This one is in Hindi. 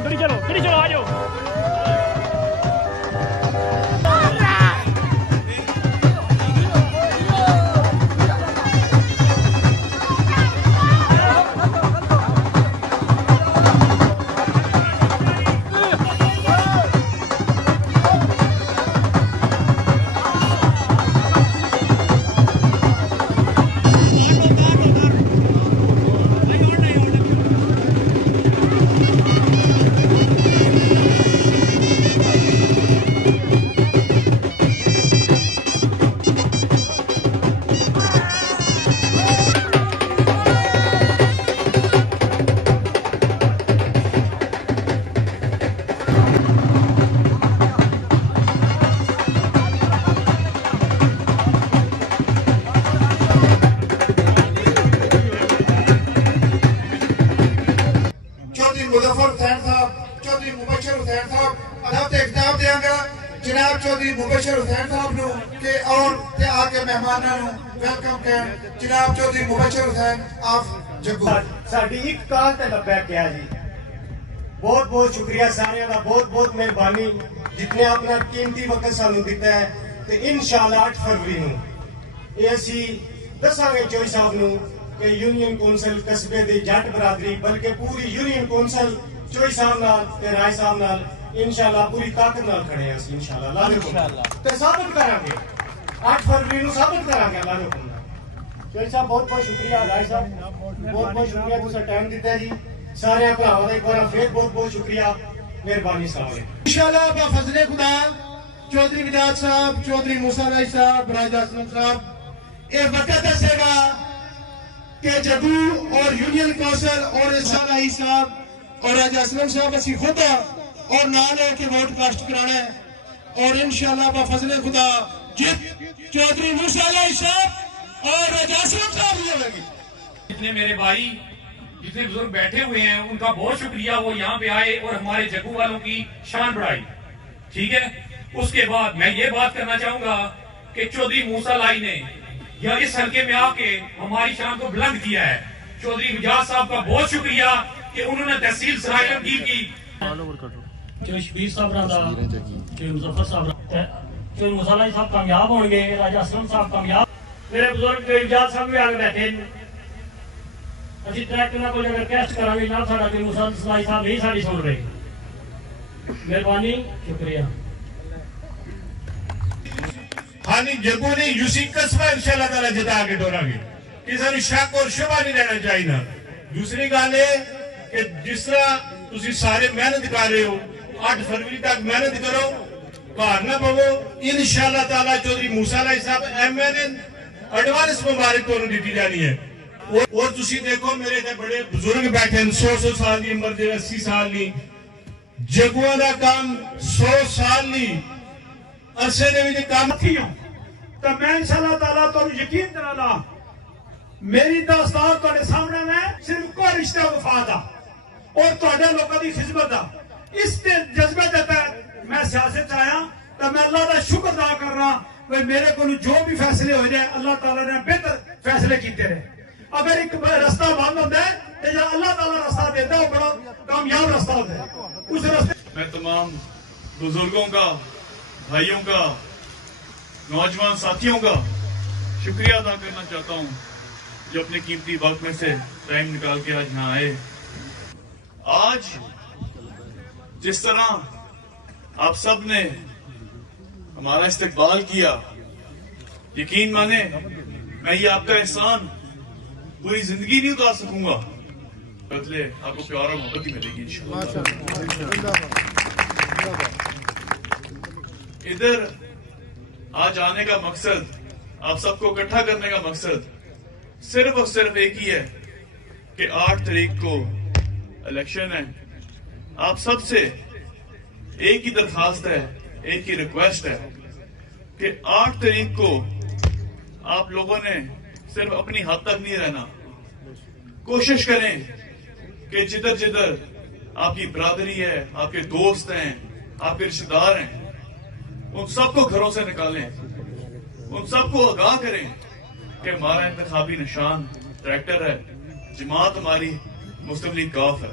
चलो आ जाओ। जनाब चौधरी मुबशर हुसैन साहब नू के और ते आके मेहमानां नू वेलकम कहन। जनाब चौधरी मुबशर हुसैन आप जग्गू साडी एक काल ते लब्या क्या जी। बहुत बहुत शुक्रिया सारियां दा, बहुत बहुत मेहरबानी जितने अपना कीमती वक्त सानू दिता है। ते इंशाअल्लाह 8 फरवरी नू ये असी दसांगे चौधरी साहब नू कि यूनियन कौंसल कस्बे दी जट बरादरी बल्कि पूरी यूनियन कौंसल चौधरी साहब नाल ते राय साहब नाल इंशाअल्लाह पूरी ताकत नाल खड़े हैं। असी इंशाअल्लाह अल्लाह दे हुक्म ते साबित करांगे 8 फरवरी नू साबित करांगे अल्लाह दे हुक्म। चौधरी साहब बहुत बहुत शुक्रिया, राय साहब बहुत बहुत शुक्रिया तुसा टाइम दिता जी। सारे भरावां दा एक बार फिर बहुत बहुत शुक्रिया, मेहरबानी। अस्सलाम वालेकुम। इंशाअल्लाह बफजले खुदा चौधरी वजाहत साहब, चौधरी मूसी साहब, राजा साहब ये वक्त दसेगा कि जग्गू और यूनियन कौंसल और अलही साहब और राजा साहब असी खुद और नाल लेके वोट कास्ट कराना है। और इंशाअल्लाह बफजले खुदा जित चौधरी मूसी साहब और राजा साहब ही होगी। जितने मेरे भाई जितने बुजुर्ग बैठे हुए हैं उनका बहुत शुक्रिया, वो यहाँ पे आए और हमारे जग्गू वालों की शान बढ़ाई। ठीक है, उसके बाद मैं ये बात करना चाहूंगा कि चौधरी मूसी ने या इस हल्के में आके हमारी शान को बुलंद किया है। चौधरी वजाहत साहब का बहुत शुक्रिया कि उन्होंने तहसील सराय की जो शबीर साहब जो मुजफ्फर साहब जो मूसी साहब कामयाब होंगे, राजा साहब कामयाब, मेरे बुजुर्ग वजाहत साहब भी आगे बैठे ਅਸੀਂ ਡਾਇਰੈਕਟ ਨਾਲ ਕੋਈ ਅਗਰ ਟੈਸਟ ਕਰਾਂਗੇ ਨਾ ਸਾਡਾ ਕੋਈ ਮੁਸਲਮਾਨ ਸਾਹਿਬ ਨਹੀਂ ਸਾਡੀ ਸੁਣ ਰਹੇ। ਮਿਹਰਬਾਨੀ, ਸ਼ੁਕਰੀਆ। हानि जग्गू ने यूसी कस्बा इंशाअल्लाह ताला जिता के डोरांगे, किसी ने शक और शुबा नहीं रहना चाहिए। दूसरी गल है कि जिस तरह तुसी सारे मेहनत कर रहे हो, 8 फरवरी तक मेहनत करो, घर ना पवो। इंशाअल्लाह ताला चौधरी मूसी साहब एमएन एडवांस मुबारक तो दी जानी है। और तुसी देखो मेरे इतने बड़े बुजुर्ग बैठे 100 साल की उम्र दे, 80 साल नहीं। जग्गुआ का काम 100 साल नहीं अरसे दे विच काम थी। तो मैं इंशाअल्लाह ताला तो यकीन दिलाना मेरी दास्तान तुहाडे सामने में सिर्फ कोई रिश्ता वफा दा और तुहाडे लोगों की खिदमत दा। इस जज्बे के तहत मैं सियासत आया तो मैं अल्लाह का शुक्र अदा कर रहा भाई मेरे को जो भी फैसले हो जाए अल्लाह ताला ने बेहतर फैसले किए रहे। अगर एक रास्ता बंद होता है तो जो अल्लाह ताला रास्ता देता है वो बड़ा कामयाब रास्ता होता है। उस रास्ते मैं तमाम बुजुर्गों का, भाइयों का, नौजवान साथियों का शुक्रिया अदा करना चाहता हूं जो अपने कीमती वक्त में से टाइम निकाल के आज यहाँ आए। आज जिस तरह आप सब ने हमारा इस्तकबाल किया, यकीन माने मैं ये आपका एहसान पूरी जिंदगी नहीं उतार सकूंगा, बदले आपको प्यार और मोहब्बत ही मिलेगी इंशाअल्लाह। इधर आज आने का मकसद, आप सबको इकट्ठा करने का मकसद सिर्फ और सिर्फ एक ही है कि 8 तारीख को इलेक्शन है। आप सबसे एक ही दरखास्त है, एक ही रिक्वेस्ट है कि 8 तारीख को आप लोगों ने सिर्फ अपनी हद तक नहीं रहना। कोशिश करें कि जिधर जिधर आपकी बरादरी है, आपके दोस्त हैं, आपके रिश्तेदार हैं, उन सबको घरों से निकालें, उन सबको आगाह करें कि हमारा इंतखाबी निशान ट्रैक्टर है, जमात हमारी मुस्लिम लीग काफ है।